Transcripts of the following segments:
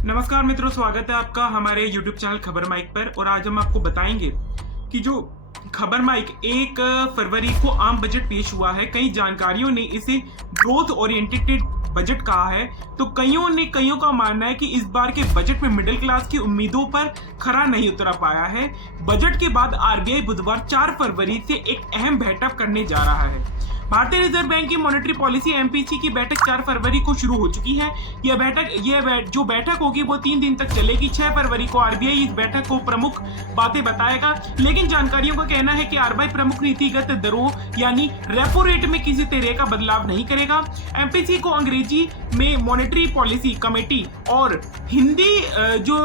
नमस्कार मित्रों, स्वागत है आपका हमारे YouTube चैनल खबर माइक पर। और आज हम आपको बताएंगे कि जो खबर माइक 1 फरवरी को आम बजट पेश हुआ है, कई जानकारियों ने इसे ग्रोथ ओरिएंटेड बजट कहा है, तो कईयों का मानना है कि इस बार के बजट में मिडिल क्लास की उम्मीदों पर खरा नहीं उतरा पाया है। बजट के बाद आरबीआई बुधवार 4 फरवरी से एक अहम बैठक करने जा रहा है। भारतीय रिजर्व बैंक की मॉनेटरी पॉलिसी एमपीसी की बैठक 4 फरवरी को शुरू हो चुकी है। जो बैठक होगी वो 3 दिन तक चलेगी। 6 फरवरी को आरबीआई इस बैठक को प्रमुख बातें बताएगा, लेकिन जानकारियों का कहना है कि आरबीआई प्रमुख नीतिगत दरों यानी रेपो रेट में किसी तरह का बदलाव नहीं करेगा। एमपीसी को अंग्रेजी में मॉनेटरी पॉलिसी कमेटी और हिंदी जो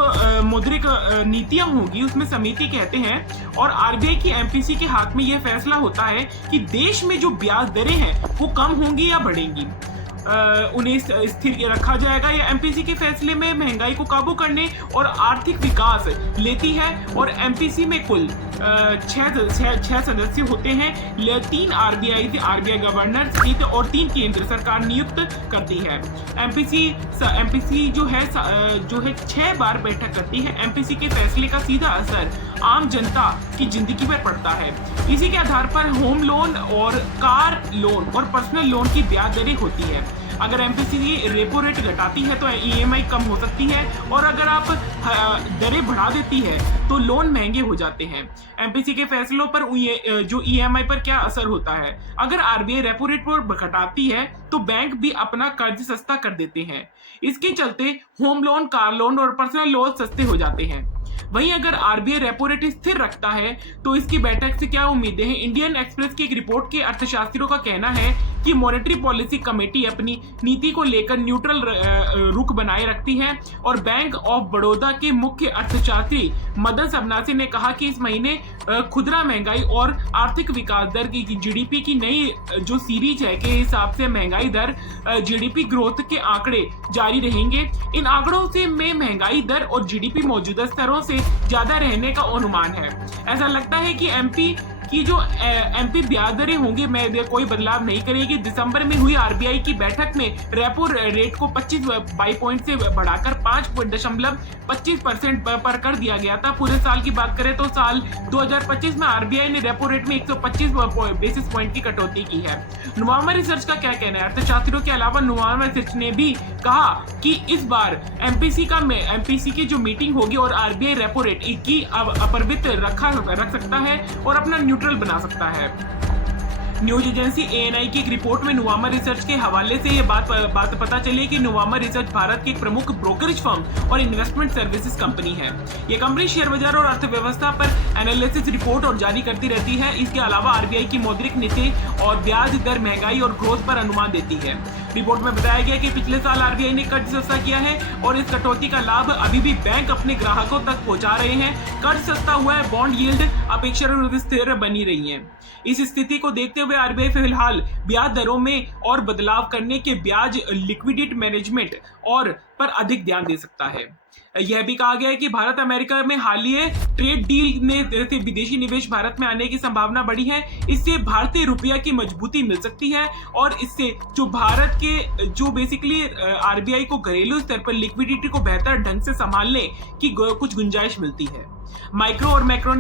मौद्रिक नीतियां होगी उसमें समिति कहते हैं। और आरबीआई की एमपीसी के हाथ में यह फैसला होता है कि देश में जो ब्याज दरें हैं वो कम होंगी या बढ़ेंगी, उन्हें स्थिर रखा जाएगा। या एमपीसी के फैसले में महंगाई को काबू करने और आर्थिक विकास लेती है। और एमपीसी में कुल 6 सदस्य होते हैं। 3 आरबीआई से आरबीआई गवर्नर सहित और 3 केंद्र सरकार नियुक्त करती है। एमपीसी जो है 6 बार बैठक करती है। एमपीसी के फैसले का सीधा असर आम जनता की जिंदगी पर पड़ता है। इसी के आधार पर होम लोन और कार लोन और पर्सनल लोन की ब्याज दरें होती है। अगर एमपीसी रेपो रेट घटाती है तो ईएमआई कम हो सकती है, और अगर आप दरें बढ़ा देती है तो लोन महंगे हो जाते हैं। एमपीसी के फैसलों पर जो ईएमआई पर क्या असर होता है? अगर आरबीआई रेपो रेट पर घटाती है तो बैंक भी अपना कर्ज सस्ता कर देते हैं। इसके चलते होम लोन, कार लोन और पर्सनल लोन सस्ते हो जाते हैं। वहीं अगर आरबीआई रेपो रेट स्थिर रखता है तो इसकी बैठक से क्या उम्मीदें हैं? इंडियन एक्सप्रेस की एक रिपोर्ट के अर्थशास्त्रियों का कहना है कि मॉनेटरी पॉलिसी कमेटी अपनी नीति को लेकर न्यूट्रल रुख बनाए रखती है। और बैंक ऑफ बड़ौदा के मुख्य अर्थशास्त्री मदन सबनासी ने कहा कि इस महीने खुदरा महंगाई और आर्थिक विकास दर की जीडीपी की नई जो सीरीज है के हिसाब से महंगाई दर जीडीपी ग्रोथ के आंकड़े जारी रहेंगे। इन आंकड़ों से में महंगाई दर और जीडीपी मौजूदा स्तरों से ज्यादा रहने का अनुमान है। ऐसा लगता है कि एमपी की जो एमपी ब्याज दरें होंगी में कोई बदलाव नहीं करेगी। दिसंबर में हुई आरबीआई की बैठक में रेपो रेट को 25 पॉइंट से बढ़ाकर 5.25% पर कर दिया गया था। पूरे साल की बात करें तो साल 2025 में आरबीआई ने रेपो रेट में 125 बेसिस पॉइंट की कटौती की है। नुवामा रिसर्च का क्या कहना है? अर्थशास्त्रियों के अलावा नुवामा रिसर्च ने भी कहा कि इस बार एमपीसी की जो मीटिंग होगी और आरबीआई रेपो रेट की अपरिवर्तित रख सकता है और अपना न्यूट्रल बना सकता है। न्यूज एजेंसी एएनआई की एक रिपोर्ट में नुवामा रिसर्च के हवाले से यह बात पता चली कि नुवामा रिसर्च भारत की एक प्रमुख ब्रोकरेज फर्म और इन्वेस्टमेंट सर्विसेज कंपनी है। यह कंपनी शेयर बाजार और अर्थव्यवस्था पर एनालिसिस रिपोर्ट और जारी करती रहती है। इसके अलावा आरबीआई की मौद्रिक नीति और ब्याज दर, महंगाई और ग्रोथ पर अनुमान देती है। रिपोर्ट में बताया गया कि पिछले साल आरबीआई ने कर्ज सस्ता किया है और इस कटौती का लाभ अभी भी बैंक अपने ग्राहकों तक पहुंचा रहे हैं। कर्ज सस्ता हुआ है, बॉन्ड यील्ड अपेक्षाकृत स्थिर बनी रही है। इस स्थिति को देखते हुए आरबीआई फिलहाल ब्याज दरों में और बदलाव करने के ब्याज लिक्विडिटी मैनेजमेंट और पर अधिक ध्यान दे सकता है। यह भी कहा गया है कि भारत अमेरिका में हालिया ट्रेड डील में विदेशी निवेश भारत में आने की संभावना बढ़ी है। इससे भारतीय रुपया की मजबूती मिल सकती है और इससे जो भारत के जो बेसिकली आरबीआई को घरेलू स्तर पर लिक्विडिटी को बेहतर ढंग से संभालने की कुछ गुंजाइश मिलती है। माइक्रो और मैक्रो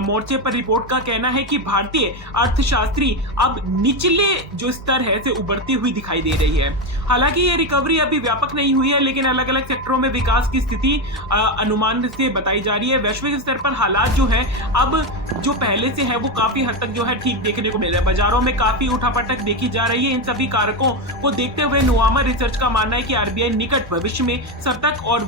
मोर्चे पर रिपोर्ट का कहना है कि भारतीय अर्थशास्त्री अब निचले जो स्तर है से उभरती हुई दिखाई दे रही है। हालांकि ये रिकवरी अभी व्यापक नहीं हुई है, लेकिन अलग अलग सेक्टरों में विकास की स्थिति अनुमान से बताई जा रही है। वैश्विक स्तर पर हालात जो है अब जो पहले से है वो काफी हद तक जो है ठीक देखने को मिल रहा है। बाजारों में काफी उठापटक देखी जा रही है। इन सभी कारकों को देखते हुए नुवामा रिसर्च का मानना है कि आरबीआई निकट भविष्य में सतर्क और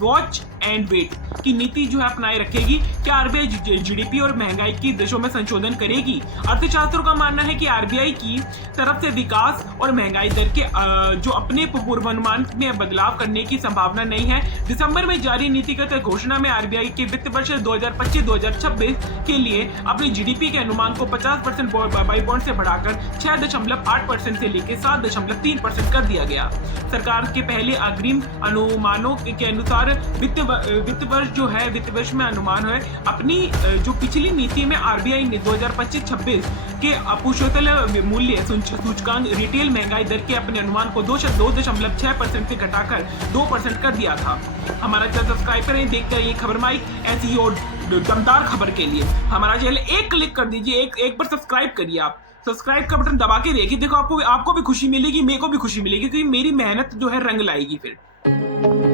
वॉच एंड वेट की नीति जो है अपनाए रखेगी। क्या आरबीआई जीडीपी और महंगाई की दशों में संशोधन करेगी? अर्थशास्त्रियों का मानना है कि आरबीआई की तरफ से विकास और महंगाई दर के जो अपने पूर्वानुमान में बदलाव करने की संभावना नहीं है। दिसंबर में जारी नीतिगत घोषणा में आरबीआई के वित्त वर्ष 2025-2026 के लिए अपनी जीडीपी के अनुमान को 50% पॉइंट से बढ़ाकर 6.8% से लेकर 7.3% कर दिया गया। सरकार के पहले अग्रिम अनुमानों के अनुसार वित्त वित्त वर्ष जो है, वित्त वर्ष में अनुमान है अपनी जो पिछली नीति में आरबीआई ने 2025-26 के अपुष्यतल मूल्य सूचकांक रिटेल महंगाई दर के अपने अनुमान को 2.6% से घटाकर 2% कर दिया था। हमारा चैनल सब्सक्राइब करें, देखते रहिए खबर माइक ऐसी और दमदार खबर के लिए। हमारा चैनल एक क्लिक कर दीजिए, एक बार सब्सक्राइब करिए। आप सब्सक्राइब का बटन दबा के देखिए, देखो आपको भी खुशी मिलेगी, मेरे को भी खुशी मिलेगी, क्योंकि मेरी मेहनत जो है रंग लाएगी फिर।